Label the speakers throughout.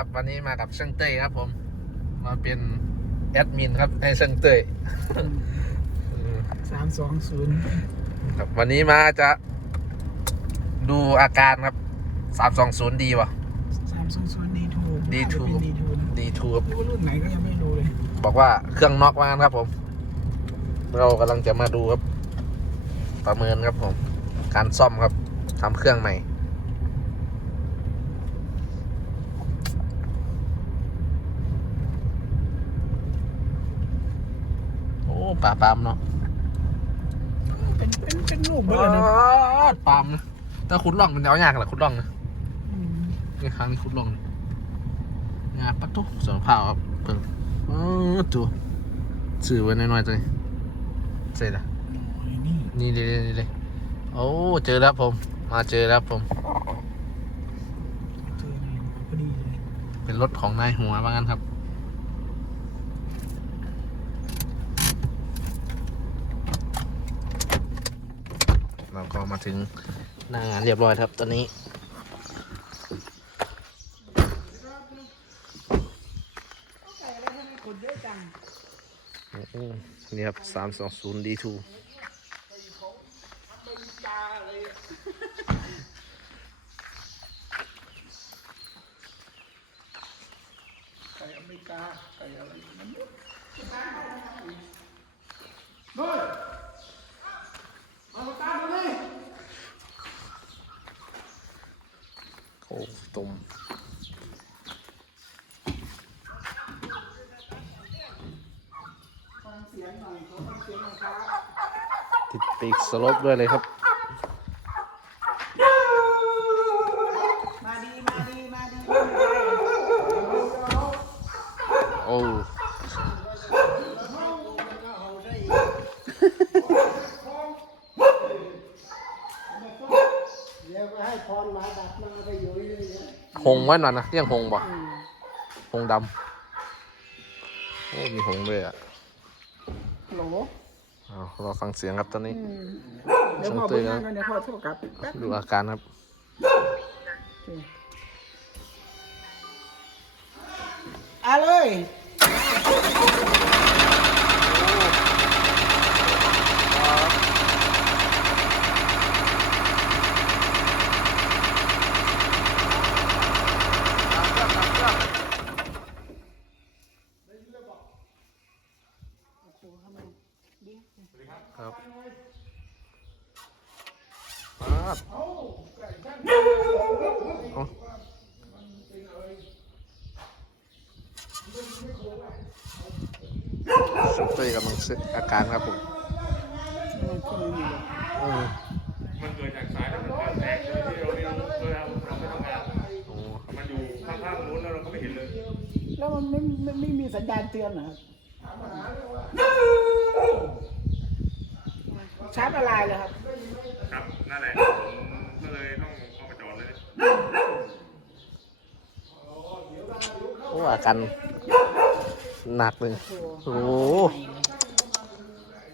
Speaker 1: ครับ วันนี้มากับช่างเต้ยครับ ผม มาเป็นแอดมินครับให้ช่างเต้ยอืม
Speaker 2: สามสองศูนย์
Speaker 1: ครับวันนี้มาจะดูอาการครับสามสองศูนย์ดีวะ
Speaker 2: สามสองศูนย์ดีทู
Speaker 1: D2
Speaker 2: ดีทูนะ
Speaker 1: ดีทูครับ
Speaker 2: ไม่รู้รุ่นไหนก็ยังไม่รู้เลย
Speaker 1: บอกว่าเครื่องน็อกว่างั้นครับ ผม เรากำลังจะมาดูครับ ประเมินครับผม การซ่อมครับทำเครื่องใหม่ โอ้ ป่าปามเนาะ
Speaker 2: เป็นเป็นเป็นลูกเบอ
Speaker 1: ป
Speaker 2: ร์นะา
Speaker 1: ดปามนะถ้าขุดล่องมันจะเอายากเหรอขุดล่องนะ
Speaker 2: อืม
Speaker 1: นี่ครั้งนี้ขุดล่องงาปัดทุสองเผาครับเพิ่งเออตัวสื่อไว้น้อยๆตัวนี้เสร็จละ
Speaker 2: โอ้ยนี่
Speaker 1: นี่เลยนี่เลยโอ้เจอแล้วผม มาเจอแล้วผม
Speaker 2: เจอในพอดีเลย
Speaker 1: เป็นรถของนายหัวว่างั้นครับ เราก็ มาถึงหน้างานเรียบร้อยครับตอนนี้
Speaker 2: นี่
Speaker 1: ครับสามสองศูนย์ดีทู
Speaker 2: ไก่อเมริกาไก่อะไรนั้น
Speaker 1: โอ้ ตุ่มติดปีกสลบด้วยเลยครับ งไว้หน่อยนะเรียกหงบ่หงดำโอ้มีหงด้วยอะ
Speaker 2: ฮัลโหล
Speaker 1: เอาเราฟังเสียงครับตอนนี้
Speaker 2: เดี๋ยวพ่อเบิ่งงานกันเดี๋ยวพ่อโทรกลับแป๊บ
Speaker 1: ดูอาการครับ
Speaker 2: อะเลย
Speaker 1: ช่างเต้ยกำลังเช็คอาการครับผม
Speaker 2: มันคงอยู่
Speaker 1: อืม
Speaker 3: มันเกิดจากสายน้ำมันแตกโดยที่เราไม่รู้โดยเราเราไม่ทำงาน
Speaker 1: โอ้
Speaker 3: มันอยู่ข้างๆนู้นแล้วเราก็ไม่เห็นเลย
Speaker 2: แล้วมันไม่ไม่ไม่มีสัญญาณเตือนเหรอครับชาร์จอะไรเลยครับ
Speaker 3: ครับ นั่นแหละผมก็เลยต้องเอามาจอดเลย
Speaker 1: โอ้อาการ หนักเลยโอ้โห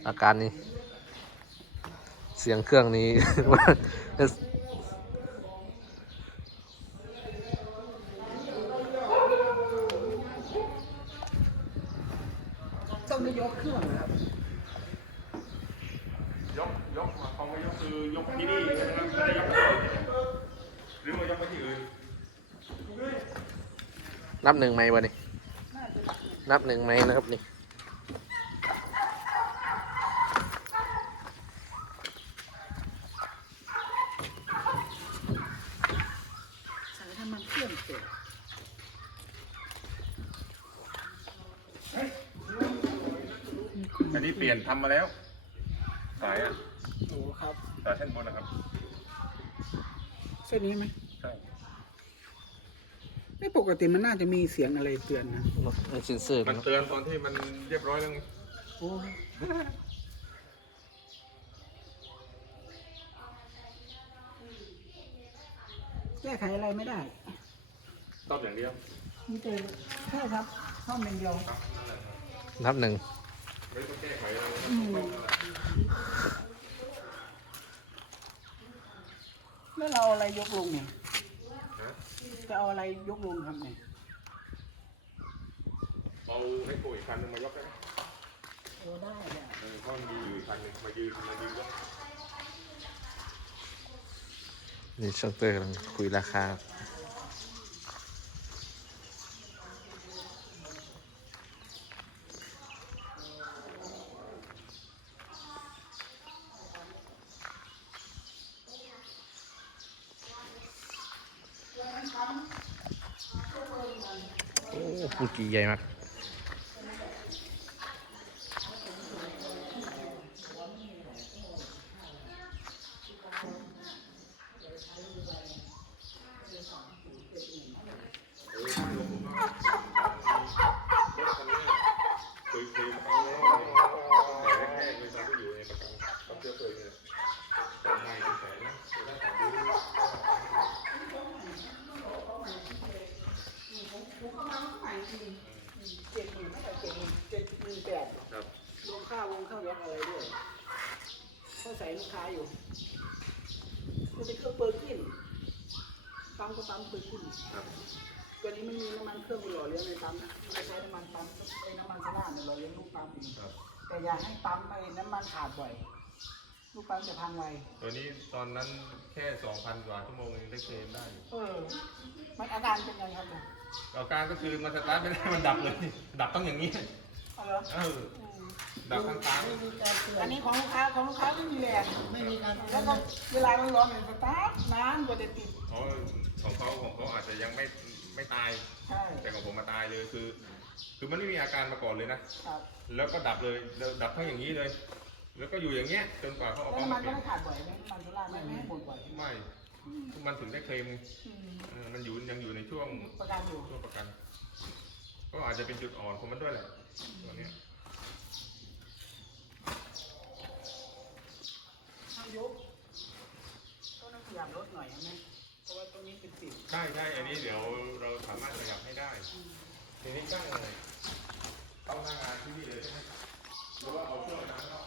Speaker 1: อาการนี้ เสียงเครื่องนี้
Speaker 2: ต้องได้ยกเครื่องนะครับ
Speaker 3: ยกยกมาเขาไม่ยกคือยกที่นี่ไม่ได้ยกที่นี่หรือว่ายกไปที่อื่น
Speaker 1: นับหนึ่งไหมวะนี่ นับหนึ่งไหมนะครับนี่
Speaker 2: ใส่ให้มันเครื่องเสร็จ
Speaker 3: อันนี้เปลี่ยนทำมาแล้ว สายอะ
Speaker 2: โอ้ครับ
Speaker 3: สายเส้นบนนะครับ
Speaker 2: เส้นนี้ไหม
Speaker 3: ใช่
Speaker 2: ไม่ปกติมันน่าจะมีเสียงอะไรเตือนนะ
Speaker 1: ไอ้ซินเซอร์
Speaker 3: มั
Speaker 1: มันน
Speaker 3: เตือนตอนที่มันเรียบร้อยแล้วไง
Speaker 2: โอ้แก้ไขอะไรไม่ได้
Speaker 3: ตอบอย่างเดียว
Speaker 2: มีแต่แค่ครับห้องเป็นเดียว
Speaker 1: นับหนึ่ง
Speaker 3: ไม่ต้องแก้ไขอะไร
Speaker 2: อืมแล้วเราเอาอะไรยกลงเนี่ย จะเอาอะไรยกลงทำไง
Speaker 3: เอาให้ปู่อีกคันหนึงมายกได้ไหม
Speaker 2: โอ้ได้อะ
Speaker 3: เออเพรนมีอยู่คันนึงมายืนมายืนยก
Speaker 1: นี่ช่างเตอกำลังคุยราคา อ้ปูกีใหญ่มาก
Speaker 3: เออที่ผมว่ารถคันเนี้ยเคยเคยมาเอาแล้วแต่แรกๆเลยตอนที่อยู่ในประกันกับเชื้อเพลิงเนี่ยแต่ใหม่เป็นแสนนะแต่ถ้าถามดู
Speaker 2: ผมเข้ามาใหม่จริงเจ็ดหมื่นไม่ใช่เจ็ดหมื่นเจ็ดหมื่นแปด
Speaker 3: ครับ
Speaker 2: รวมค่าวงค่ารถอะไรด้วยเขาใส่ลูกค้าอยู่มันเป็นเครื่องเปิดขึ้นปั๊มก็ปั๊มเปิดขึ้น
Speaker 3: ครับ
Speaker 2: ตัวนี้มันมีน้ำมันเครื่องหล่อเลี้ยงในปั๊มนะมันจะใช้น้ำมันปั๊มไอ้น้ำมันสลาดเนี่ยหล่อเลี้ยงลูกปั๊มเอง
Speaker 3: ครับ
Speaker 2: แต่อย่าให้ปั๊มไอ้น้ำมันขาดบ่อย ลูกปั๊มจะพังไว
Speaker 3: ตัวนี้ตอนนั้นแค่2,000กว่าชั่วโมงเองได้เคลมได้
Speaker 2: เออมันอาการเป็นไงครับเนี่ย
Speaker 3: อาการก็คือมันสตาร์ทไม่ได้มันดับเลย ดับต้องอย่างนี้
Speaker 2: เอาเหรอ
Speaker 3: เออ
Speaker 2: อืม
Speaker 3: ดับข้างกลาง
Speaker 2: อันนี้ของลูกค้าของลูกค้าไม่มีแรงไม่มีการแล้วก็เวลามันร้อนเนี่ยสตาร์ทนานกว่าจะติด
Speaker 3: เพราะของเขาของเขาอาจจะยังไม่ไม่ตาย
Speaker 2: ใช่
Speaker 3: แต่ของผมมาตายเลยคือ คือมันไม่มีอาการมาก่อนเลยนะ
Speaker 2: ครับ
Speaker 3: แล้วก็ดับเลยดับทั้งอย่างนี้เลย แล้วก็อยู่อย่างเงี้ยจนกว่าเขาเอา
Speaker 2: แล้ว
Speaker 3: ปั๊ม
Speaker 2: น้ำมั
Speaker 3: มานเป
Speaker 2: ก็
Speaker 3: ลี่ยน
Speaker 2: ไม่ขาดบ่อยไหมน้ำมันโซล่าไม่ไม่ให้หมดบ่อย
Speaker 3: ไม่ มันถึงได้เคลม
Speaker 2: อืม
Speaker 3: เออมันอยู่ยังอยู่ในช่วง
Speaker 2: ประกันอยู่
Speaker 3: ช่วงประกัน ก็อาจจะเป็นจุดอ่อนของมันด้วยแหละตัวเนี้ย
Speaker 2: ถ้ายกก็ต้องขยับรถหน่อยใช่ไหมเพราะว่าตรงนี้เป็นสิบ
Speaker 3: ใช่ใช่อันนี้เดี๋ยวเราสามารถขยับให้ได้ ที นี้ตั้งอะไรต้องหน้างานที่นี่เลยใช่ไหมหรือว่าเอาเครื่องไปทำข้างนอก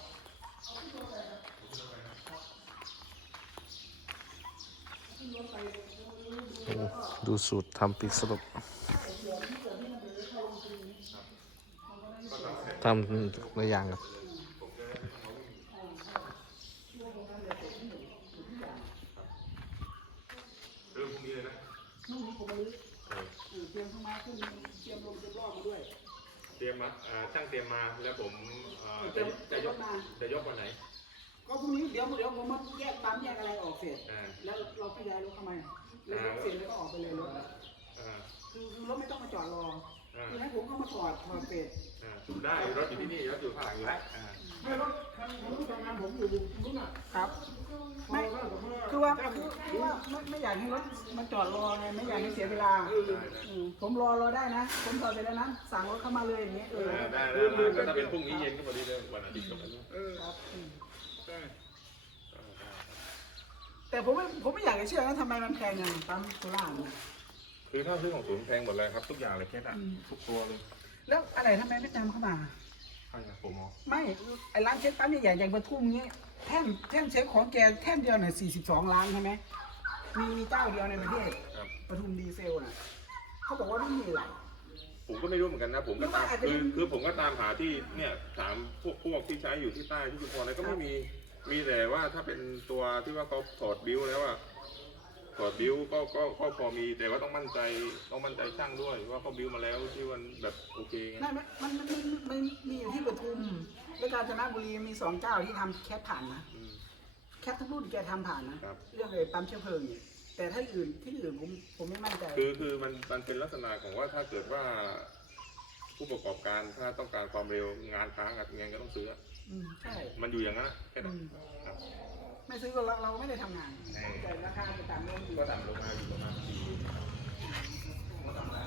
Speaker 1: โอ้ดูสูตรทำปีกสลบ
Speaker 3: ก็ทำร็จ
Speaker 1: ทำหลายอย่างครับ
Speaker 3: เริ่มพรุ่งนี้เลยนะ
Speaker 2: นู่นนี่ผมมาลื้อเตรียมเข้ามาขึ้นเต รียมลมเตรียมรอบมาด้วย
Speaker 3: เตรียมมาเอ่อช่างเตรียมมาแล้วผมเอ่อ
Speaker 2: เตรี
Speaker 3: จะ
Speaker 2: ยม
Speaker 3: จะยก
Speaker 2: มา
Speaker 3: จะยกวันไหน
Speaker 2: ก็พรุ่งนี้เดี๋ยวเดี๋ยวผมมาแยกปั๊มแยกอะไรออกเสร็จ
Speaker 3: อ่า
Speaker 2: แล้วเราก็ย้ายรถเข้ามาแล้วยกเสร็จแล้วก็ออกไปเลยรถ
Speaker 3: อ่า
Speaker 2: คือคือรถไม่ต้องมาจอดรอ
Speaker 3: อ่า
Speaker 2: คือให้ผมเข้ามาถอดถอดเสร็จ
Speaker 3: อ่าได้รถอยู่ที่นี่รถอยู่ข้างหลังอยู่แล้วอ่า
Speaker 2: ไม่รถคันผมทำงานผมอยู่นู้นน่ะครับไม่คือว่าคือคือว่าไม่ไม่อยากให้รถมาจอดรอไงไม่อยากให้เสียเวลาอืมผมรอรอได้นะ ผมถอดไปแล้วนะสั่งรถเข้ามาเลยอย่างเงี้ยเออ
Speaker 3: อ่าได้ได้ได้ก็ถ้าเป็นพรุ่งนี้เย็นก็พอดีเลยวันอาทิตย์ก็พอดี
Speaker 2: เออครับอืม
Speaker 3: ได้อ่าได้
Speaker 2: แต่ผมไม่ผมไม่อยากจะเชื่อนะทำไมมันแพงอย่างปั๊มโซล่าเนี่ย
Speaker 3: คือถ้าซื้อของศูนย์แพงหมดเลยครับ ทุกอย่างเลยแค่นั้น
Speaker 2: อืม
Speaker 3: ทุกตัวเลย
Speaker 2: แล้วอะไรทำไมไม่นำเข้ามา
Speaker 3: ใช่ครับผมเอา
Speaker 2: ไม่ไอ้ร้านเช็คปั๊มใหญ่ๆอย่างปทุมเงี้ยแท่นแท่นเช็คของแกแท่นเดียวเนี่ยสี่สิบสองล้านใช่ไหมมีมีเจ้าเดียวในประเทศ
Speaker 3: ครับ
Speaker 2: ปทุมดีเซลน่ะเขาบอกว่าไม่มีอะไร
Speaker 3: ผมก็ไม่รู้เหมือนกันนะ ผมก็ตาม
Speaker 2: หรือว่าอาจจะ
Speaker 3: คือ
Speaker 2: เป็น
Speaker 3: คือผมก็ตามหาที่เนี่ยถามพวกพวกที่ใช้อยู่ที่ใต้ที่ชุมพรอะไรก็ไม่มีมีแต่ว่าถ้าเป็นตัวที่ว่าเขาถอดบิ้วแล้วอะ ถอดบิ้วก็ก็ก็พอมีแต่ว่าต้องมั่นใจต้องมั่นใจช่างด้วย ว่าเขาบิ้วมาแล้วที่มันแบบโอเคไง
Speaker 2: นั่นมันมันมันมันมันมีอยู่ที่ปทุมและกาญจนบุรีมีสองเจ้าที่ทำแคทผ่านนะ
Speaker 3: อืม
Speaker 2: แคททุกรุ่นแกทำผ่านนะครับ เรื่องไอ้ปั๊มเชื้อเพลิงเนี่ยแต่ถ้าอื่นที่อื่นผมผมไม่มั่นใจ
Speaker 3: คือคือมันมันเป็นลักษณะของว่าถ้าเกิดว่า ผู้ประกอบการถ้าต้องการความเร็วงานค้างอะงานก็ต้องซื้ออะ
Speaker 2: อืมใช่
Speaker 3: มันอยู่อย่างนั้นอะแค่นั้น
Speaker 2: อืม
Speaker 3: ครับ
Speaker 2: ไม่ซื้อก็เราเราไม่ได้ทำงาน
Speaker 3: ใช่
Speaker 2: แต่ราคาจะต่างกันอยู่
Speaker 3: ก็ต่ำลงมาอยู่ประมาณสี่ก็ต่ำได้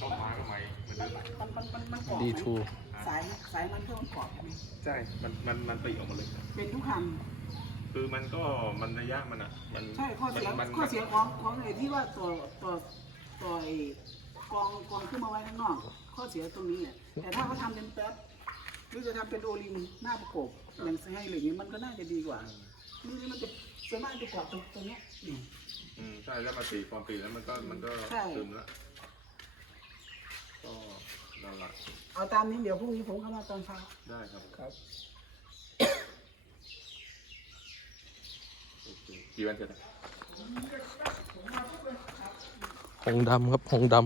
Speaker 3: ต้องมาทำไมมัน
Speaker 2: มัน
Speaker 3: เดือด
Speaker 2: มันมันมันมันกรอบไหม
Speaker 1: ดีทู
Speaker 2: สายสายมันเท่ามันกรอบไหม
Speaker 3: ใช่ มันมันมันตีออกมาเลย
Speaker 2: เป็นทุกคัน
Speaker 3: คือมันก็มันระยะมันอะ มัน
Speaker 2: ใช่ข้อเสีย
Speaker 3: มัน
Speaker 2: ข้อเสียของของไอ้ที่ว่าตัวตัว ตัวไอ้กองกองขึ้นมาไว้ข้างนอก ข้อเสียตรงนี้อะแต่ถ้าเขาทำเป็นแป๊บหรือจะทำเป็นโอลิงหน้าประกบอย่างให้หรืออย่างนี้มันก็น่าจะดีกว่านี่มันจะส่วนมากจะกรอบตรงตรงเนี้ยนี่
Speaker 3: อืมใช่แล้วมาตีความปีแล้วมันก็มันก็
Speaker 2: ใช่
Speaker 3: ซึมแล้วก็นั่นแหละ
Speaker 2: เอาตามนี้เดี๋ยวพรุ่งนี้ผมเข้ามาตอนเช้า
Speaker 3: ได้ครับ
Speaker 2: ครับ
Speaker 3: โอเคกี่วันเสร็จอะ
Speaker 1: หงดำครับหงดำ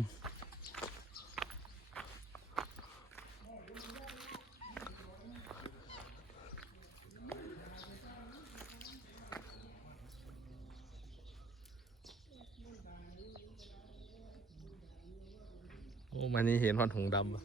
Speaker 1: โอ้มันนี่เห็นฮอนหงดำปะ